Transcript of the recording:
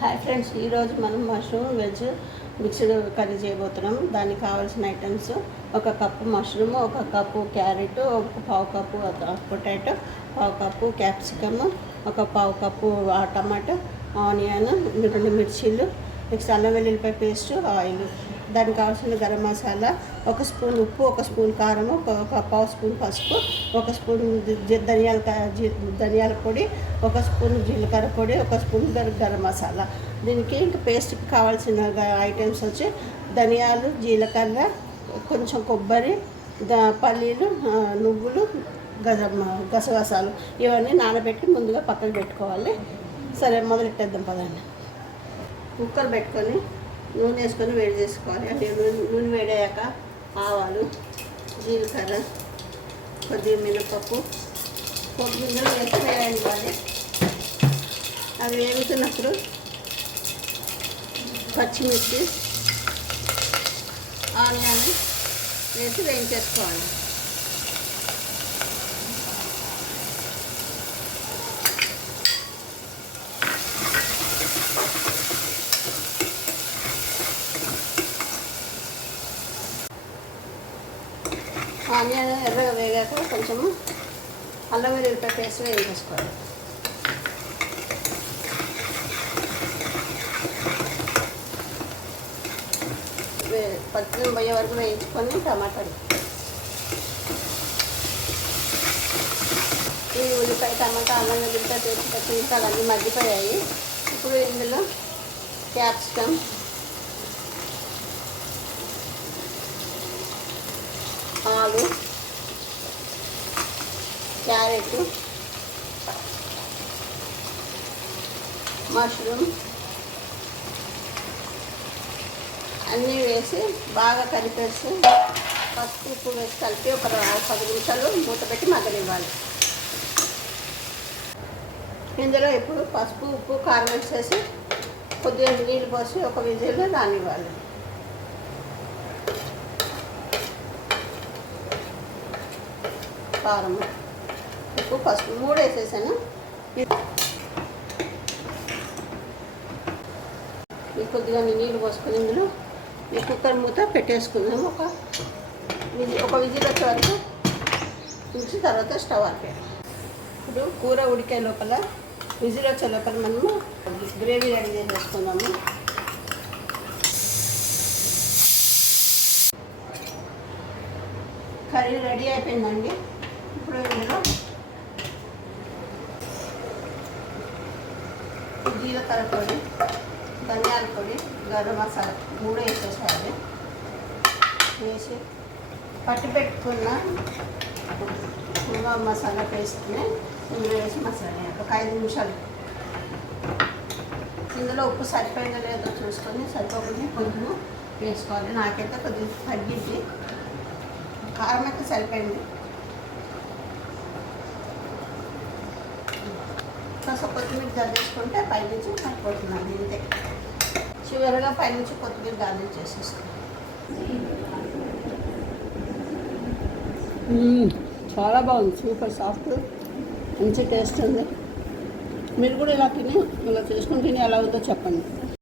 Hi friends, ఈరోజు మనం mushroom veg mixed curry చేయబోతున్నాం. దానికి కావాల్సిన ఐటమ్స్: ఒక కప్పు మష్రూమ్, ఒక కప్పు క్యారెట్, ఒక పావు కప్పు పొటాటో, పావు కప్పు క్యాప్సికమ్, ఒక పావు కప్పు టమాటో, ఆనియన్, 2 మిర్చీలు, నెక్స్ట్ అల్లం వెల్లుల్లిపాయ పేస్ట్, ఆయిల్. దానికి కావాల్సిన గరం మసాలా, 1 స్పూన్ ఉప్పు, 1 స్పూన్ కారము, ఒక పావు స్పూన్ పసుపు, 1 స్పూన్ ధనియాల పొడి, 1 స్పూన్ జీలకర్ర పొడి, 1 స్పూన్ గరం మసాలా. దీనికి ఇంకా పేస్ట్కి కావాల్సిన ఐటమ్స్ వచ్చి ధనియాలు, జీలకర్ర, కొంచెం కొబ్బరి, పల్లీలు, నువ్వులు, గసగసాలు ఇవన్నీ నానబెట్టి ముందుగా పక్కన పెట్టుకోవాలి. సరే, మొదలెట్టేద్దాం పదండి. కుక్కర్ పెట్టుకొని నూనె వేసుకొని వేడి చేసుకోవాలి. అంటే నూనె వేడయ్యాక ఆవాలు, జీలకర్ర, కొద్దిగా మినపప్పు, పోపు గింజలు వేసి వేయాలి. అవి వేగుతున్నప్పుడు పచ్చిమిర్చి, ఆనియన్ వేసి వేయించేసుకోవాలి. ఆనియన్ ఎర్రగా వేగాక కొంచెము అల్లం వెల్లుల్లిపాయ పేస్ట్ వేయించేసుకోవాలి. పచ్చిమిరపకాయలు పోయే వరకు వేయించుకొని టమాటాలు, ఈ ఉల్లిపాయ, టమాటా, అల్లం వెల్లుల్లిపాయ పేస్ట్, పచ్చిమిరపకాయలు అన్నీ మగ్గిపోయాయి. ఇప్పుడు ఇందులో క్యాప్సికమ్, ఆలు, క్యారెట్, మష్రూమ్ అన్నీ వేసి బాగా కలిపేసి పసుపు, ఉప్పు వేసి కలిపి ఒక 10 నిమిషాలు మూత పెట్టి మగ్గనివ్వాలి. ఇందులో ఇప్పుడు పసుపు, ఉప్పు, కారం వేసేసి కొద్దిగా నీళ్ళు పోసి ఒక విజిల్ రానివ్వాలి. కారం, ఉప్పు, పసుపు 3 వేసేసాను. కొద్దిగా నీళ్ళు పోసుకొని ఇందులో ఈ కుక్కర్ మూత పెట్టేసుకుందాము. ఒక విజిల్ వచ్చే వరకు ఉంచి తర్వాత స్టవ్ ఆపేయాలి. ఇప్పుడు కూర ఉడికే లోపల, విజిల్ వచ్చే లోపల మనము గ్రేవీ రెడీ చేసేసుకుందాము. కర్రీ రెడీ అయిపోయిందండి. ఇప్పుడు ఇందులో జీలకర్ర పొడి, ధనియాల పొడి, గరం మసాలా 3 వేసేసాలి. వేసి పట్టి పెట్టుకున్న మసాలా పేస్ట్ని ఇందులో వేసి మసాలా ఒక 5 నిమిషాలు. ఇందులో ఉప్పు సరిపోయిందో లేదో చూసుకొని సరిపోకుండా కొంచెం వేసుకోవాలి. నాకైతే కొద్దిగా తగ్గింది, కారం అయితే సరిపోయింది. కాస్త కొత్తిమీర గార్నిష్ పైనుంచి పడిపోతున్నాను. ఇంతే, చివరిగా పైనుంచి కొత్తిమీర గార్నిష్ చేసేసుకోండి. చాలా బాగుంది, సూపర్ సాఫ్ట్, మంచి టేస్ట్ ఉంది. మీరు కూడా ఇలా చేసుకుని తిని ఎలా ఉందో చెప్పండి.